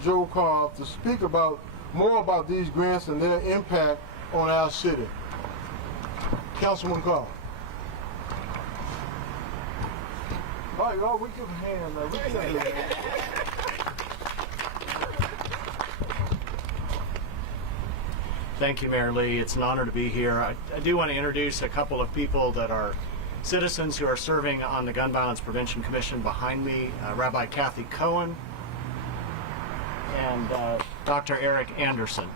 Joe Carl to speak more about these grants and their impact on our city. Councilman Carl. All right, y'all, we give a hand. We give a hand. Thank you, Mayor Lee. It's an honor to be here. I do want to introduce a couple of people that are citizens who are serving on the Gun Violence Prevention Commission behind me, Rabbi Kathy Cohen and Dr. Eric Anderson.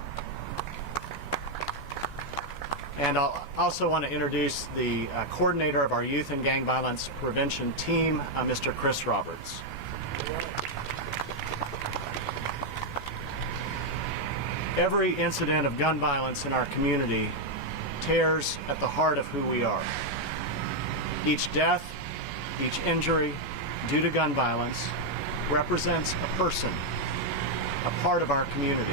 And I also want to introduce the coordinator of our Youth and Gang Violence Prevention team, Mr. Chris Roberts. Every incident of gun violence in our community tears at the heart of who we are. Each death, each injury due to gun violence represents a person, a part of our community.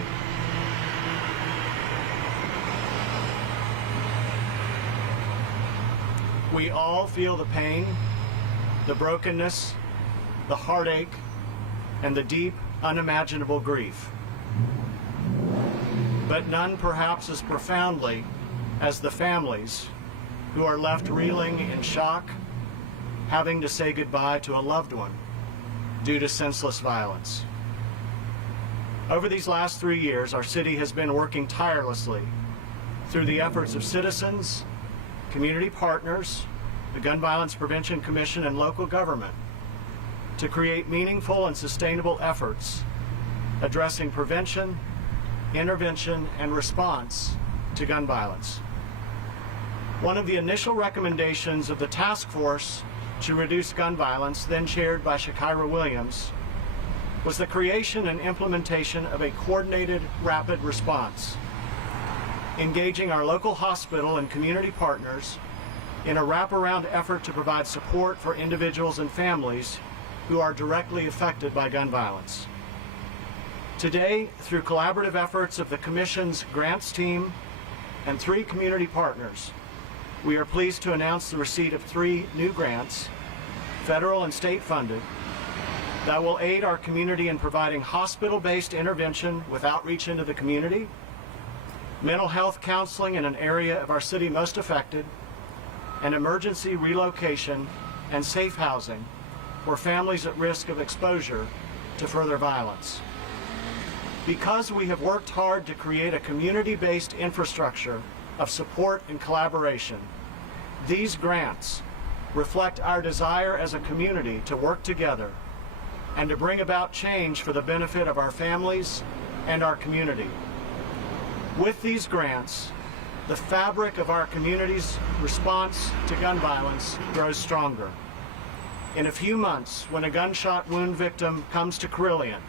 We all feel the pain, the brokenness, the heartache, and the deep, unimaginable grief. But none perhaps as profoundly as the families who are left reeling in shock, having to say goodbye to a loved one due to senseless violence. Over these last 3 years, our city has been working tirelessly through the efforts of citizens, community partners, the Gun Violence Prevention Commission, and local government to create meaningful and sustainable efforts addressing prevention, intervention, and response to gun violence. One of the initial recommendations of the task force to reduce gun violence, then chaired by Shakira Williams, was the creation and implementation of a coordinated rapid response, engaging our local hospital and community partners in a wraparound effort to provide support for individuals and families who are directly affected by gun violence. Today, through collaborative efforts of the Commission's grants team and 3 community partners, we are pleased to announce the receipt of 3 new grants, federal and state funded, that will aid our community in providing hospital-based intervention with outreach into the community, mental health counseling in an area of our city most affected, and emergency relocation and safe housing for families at risk of exposure to further violence. Because we have worked hard to create a community-based infrastructure of support and collaboration, these grants reflect our desire as a community to work together and to bring about change for the benefit of our families and our community. With these grants, the fabric of our community's response to gun violence grows stronger. In a few months, when a gunshot wound victim comes to Carilion,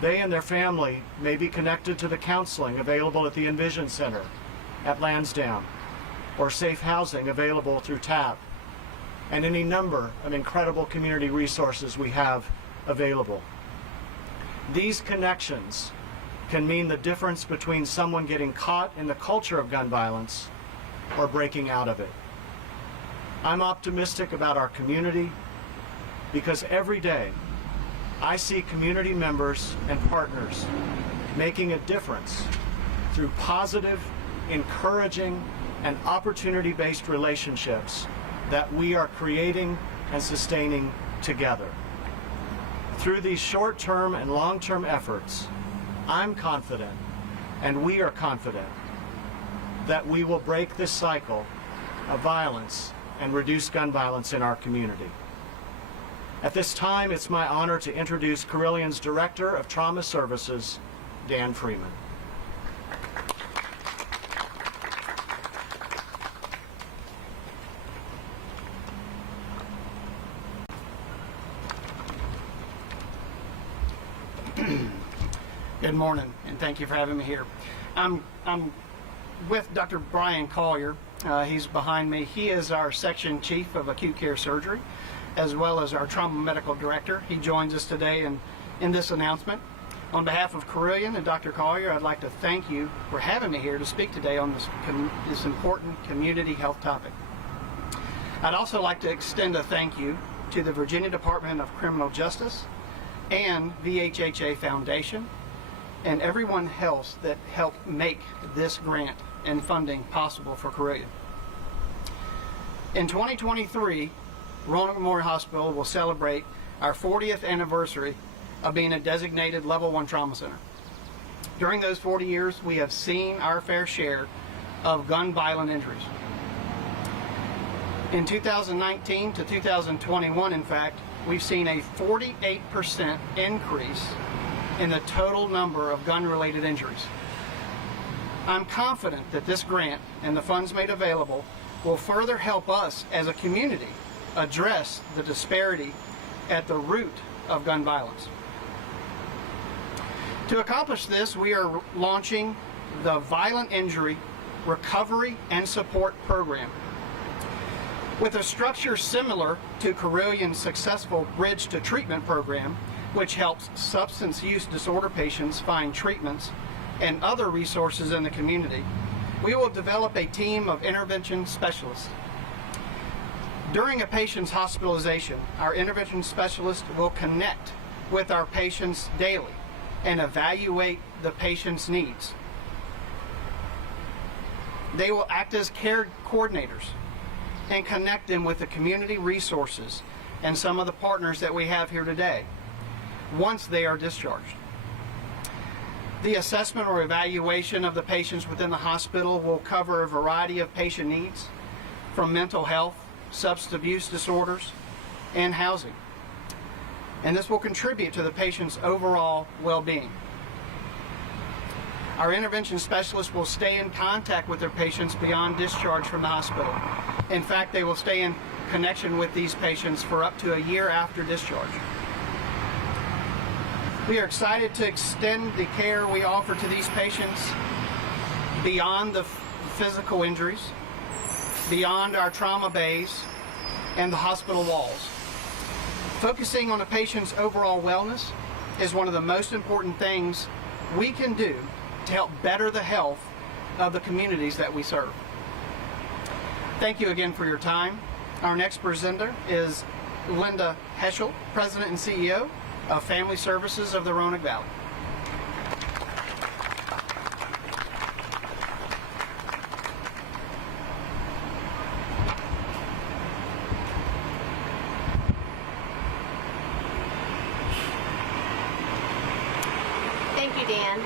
they and their family may be connected to the counseling available at the Envision Center at Lansdowne, or safe housing available through TAP, and any number of incredible community resources we have available. These connections can mean the difference between someone getting caught in the culture of gun violence or breaking out of it. I'm optimistic about our community because every day I see community members and partners making a difference through positive, encouraging, and opportunity-based relationships that we are creating and sustaining together. Through these short-term and long-term efforts, I'm confident, and we are confident, that we will break this cycle of violence and reduce gun violence in our community. At this time, it's my honor to introduce Carilion's Director of Trauma Services, Dan Freeman. Good morning, and thank you for having me here. I'm with Dr. Brian Collier. He's behind me. He is our Section Chief of Acute Care Surgery, as well as our Trauma Medical Director. He joins us today in this announcement. On behalf of Carilion and Dr. Collier, I'd like to thank you for having me here to speak today on this important community health topic. I'd also like to extend a thank you to the Virginia Department of Criminal Justice and VHHA Foundation, and everyone else that helped make this grant and funding possible for Carilion. In 2023, Roanoke Memorial Hospital will celebrate our 40th anniversary of being a designated Level 1 trauma center. During those 40 years, we have seen our fair share of gun violent injuries. In 2019 to 2021, in fact, we've seen a 48% increase in the total number of gun-related injuries. I'm confident that this grant and the funds made available will further help us as a community address the disparity at the root of gun violence. To accomplish this, we are launching the Violent Injury Recovery and Support Program. With a structure similar to Carillion's successful Bridge to Treatment program, which helps substance use disorder patients find treatments and other resources in the community, we will develop a team of intervention specialists. During a patient's hospitalization, our intervention specialist will connect with our patients daily and evaluate the patient's needs. They will act as care coordinators and connect them with the community resources and some of the partners that we have here today once they are discharged. The assessment or evaluation of the patients within the hospital will cover a variety of patient needs, from mental health, substance abuse disorders, and housing. And this will contribute to the patient's overall well-being. Our intervention specialists will stay in contact with their patients beyond discharge from the hospital. In fact, they will stay in connection with these patients for up to a year after discharge. We are excited to extend the care we offer to these patients beyond the physical injuries, beyond our trauma bays and the hospital walls. Focusing on a patient's overall wellness is one of the most important things we can do to help better the health of the communities that we serve. Thank you again for your time. Our next presenter is Linda Heschel, President and CEO of Family Services of the Roanoke Valley. Thank you, Dan.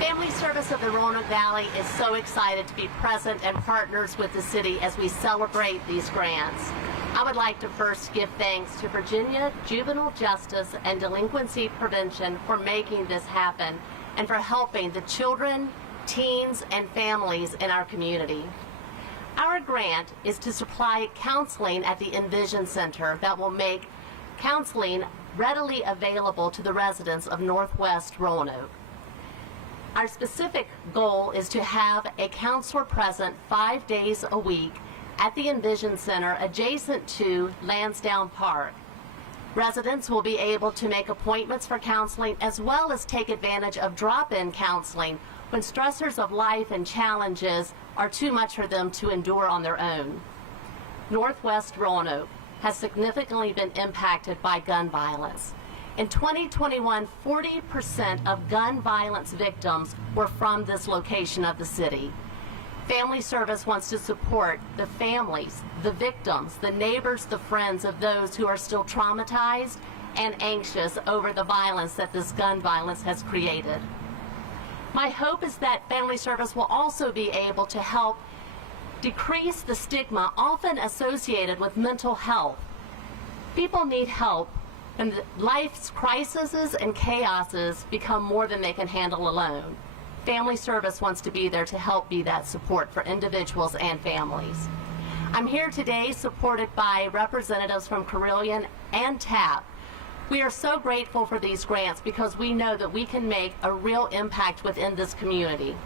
Family Service of the Roanoke Valley is so excited to be present and partners with the city as we celebrate these grants. I would like to first give thanks to Virginia Juvenile Justice and Delinquency Prevention for making this happen and for helping the children, teens, and families in our community. Our grant is to supply counseling at the Envision Center that will make counseling readily available to the residents of Northwest Roanoke. Our specific goal is to have a counselor present 5 days a week at the Envision Center adjacent to Lansdowne Park. Residents will be able to make appointments for counseling as well as take advantage of drop-in counseling when stressors of life and challenges are too much for them to endure on their own. Northwest Roanoke has significantly been impacted by gun violence. In 2021, 40% of gun violence victims were from this location of the city. Family Service wants to support the families, the victims, the neighbors, the friends of those who are still traumatized and anxious over the violence that this gun violence has created. My hope is that Family Service will also be able to help decrease the stigma often associated with mental health. People need help when life's crises and chaoses become more than they can handle alone. Family Service wants to be there to help be that support for individuals and families. I'm here today supported by representatives from Carilion and TAP. We are so grateful for these grants because we know that we can make a real impact within this community.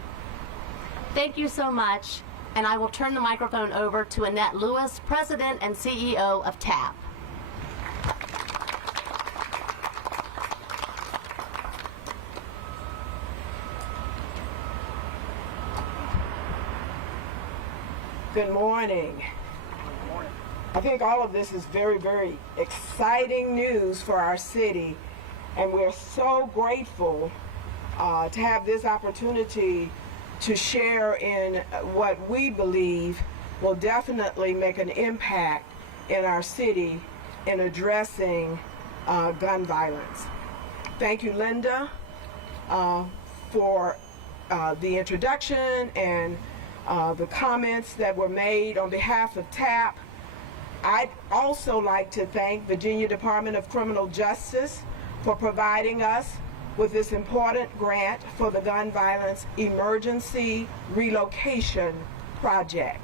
Thank you so much, and I will turn the microphone over to Annette Lewis, President and CEO of TAP. Good morning. I think all of this is very, very exciting news for our city. And we're so grateful to have this opportunity to share in what we believe will definitely make an impact in our city in addressing gun violence. Thank you, Linda, for the introduction and the comments that were made on behalf of TAP. I'd also like to thank Virginia Department of Criminal Justice for providing us with this important grant for the Gun Violence Emergency Relocation Project.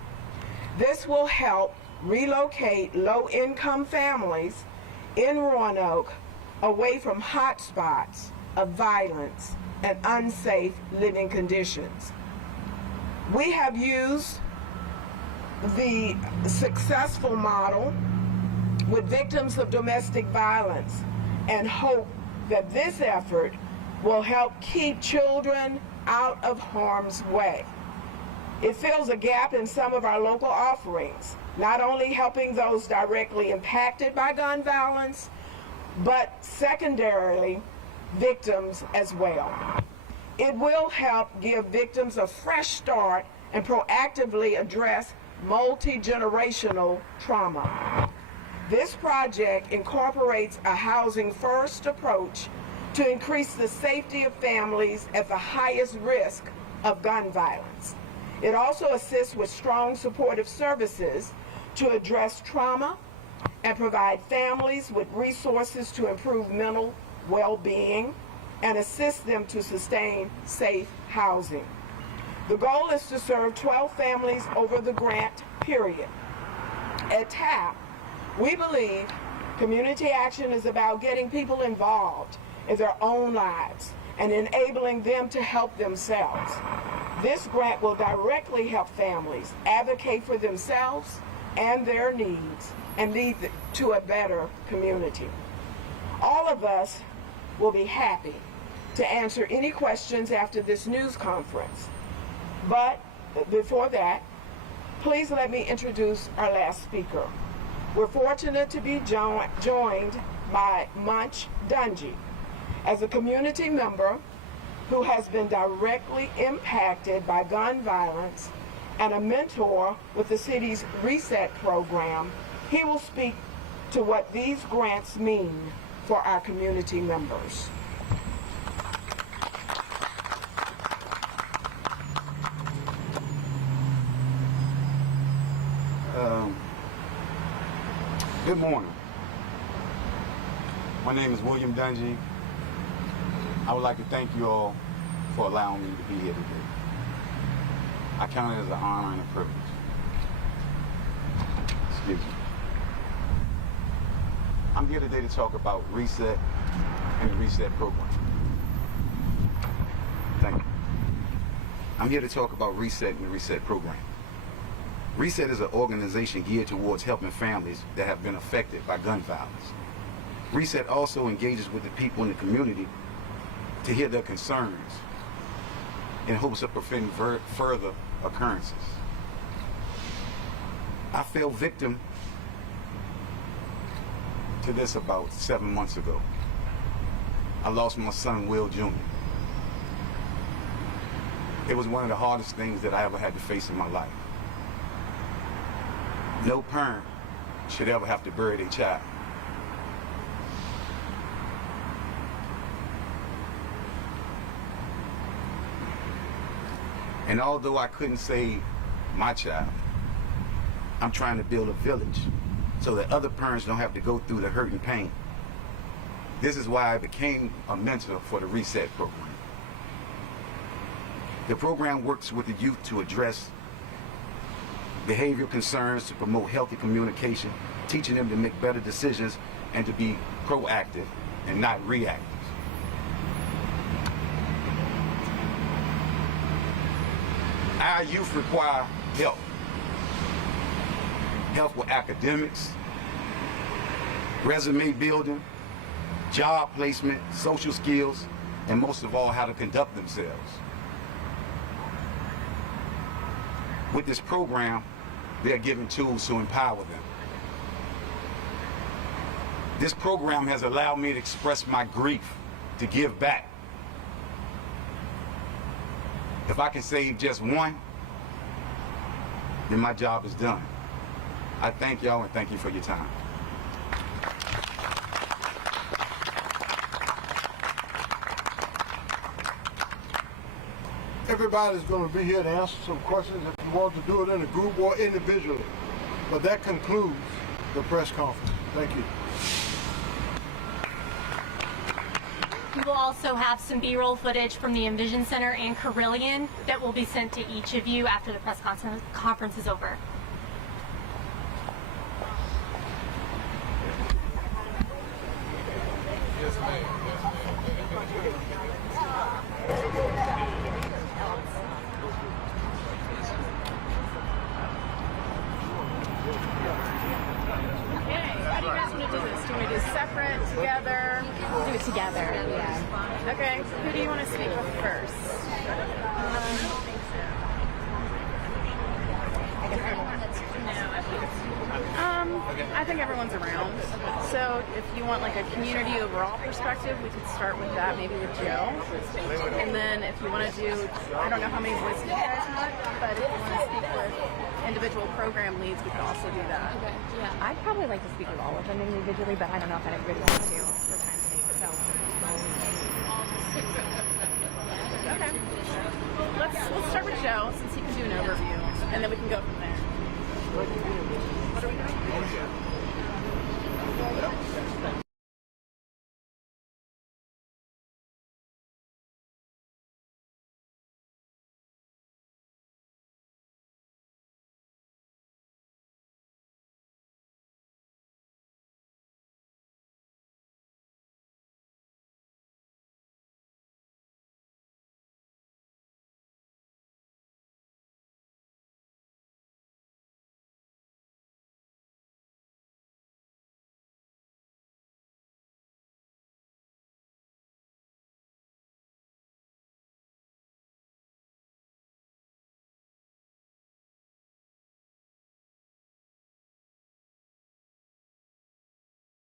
This will help relocate low-income families in Roanoke away from hotspots of violence and unsafe living conditions. We have used the successful model with victims of domestic violence and hope that this effort will help keep children out of harm's way. It fills a gap in some of our local offerings, not only helping those directly impacted by gun violence, but secondarily, victims as well. It will help give victims a fresh start and proactively address multi-generational trauma. This project incorporates a housing-first approach to increase the safety of families at the highest risk of gun violence. It also assists with strong supportive services to address trauma and provide families with resources to improve mental well-being and assist them to sustain safe housing. The goal is to serve 12 families over the grant period. At TAP, we believe community action is about getting people involved in their own lives and enabling them to help themselves. This grant will directly help families advocate for themselves and their needs and lead to a better community. All of us will be happy to answer any questions after this news conference. But before that, please let me introduce our last speaker. We're fortunate to be joined by Munch Dungy as a community member who has been directly impacted by gun violence and a mentor with the city's Reset program. He will speak to what these grants mean for our community members. Good morning. My name is William Dungy. I would like to thank you all for allowing me to be here today. I count it as an honor and a privilege. Excuse me. I'm here today to talk about Reset and the Reset program. Thank you. I'm here to talk about Reset and the Reset program. Reset is an organization geared towards helping families that have been affected by gun violence. Reset also engages with the people in the community to hear their concerns in hopes of preventing further occurrences. I fell victim to this about 7 months ago. I lost my son, Will Jr. It was one of the hardest things that I ever had to face in my life. No parent should ever have to bury their child. And although I couldn't save my child, I'm trying to build a village so that other parents don't have to go through the hurt and pain. This is why I became a mentor for the Reset program. The program works with the youth to address behavioral concerns, to promote healthy communication, teaching them to make better decisions and to be proactive and not reactive. Our youth require help. Help with academics, resume building, job placement, social skills, and most of all, how to conduct themselves. With this program, they are given tools to empower them. This program has allowed me to express my grief to give back. If I can save just one, then my job is done. I thank y'all and thank you for your time. Everybody's going to be here to answer some questions if you want to do it in a group or individually. But that concludes the press conference. Thank you. We will also have some B-roll footage from the Envision Center and Carillion that will be sent to each of you after the press conference is over. Do it together, yeah. Okay, who do you want to speak with first? I think everyone's around. So if you want like a community overall perspective, we could start with that, maybe with Joe. And then if you want to do, I don't know how many voices you guys want, but if you want to speak with individual program leads, we could also do that. Okay. Yeah, I'd probably like to speak with all of them individually, but I don't know if anybody wants to for time's sake. So. Okay. Let's start with Joe since he can do an overview, and then we can go from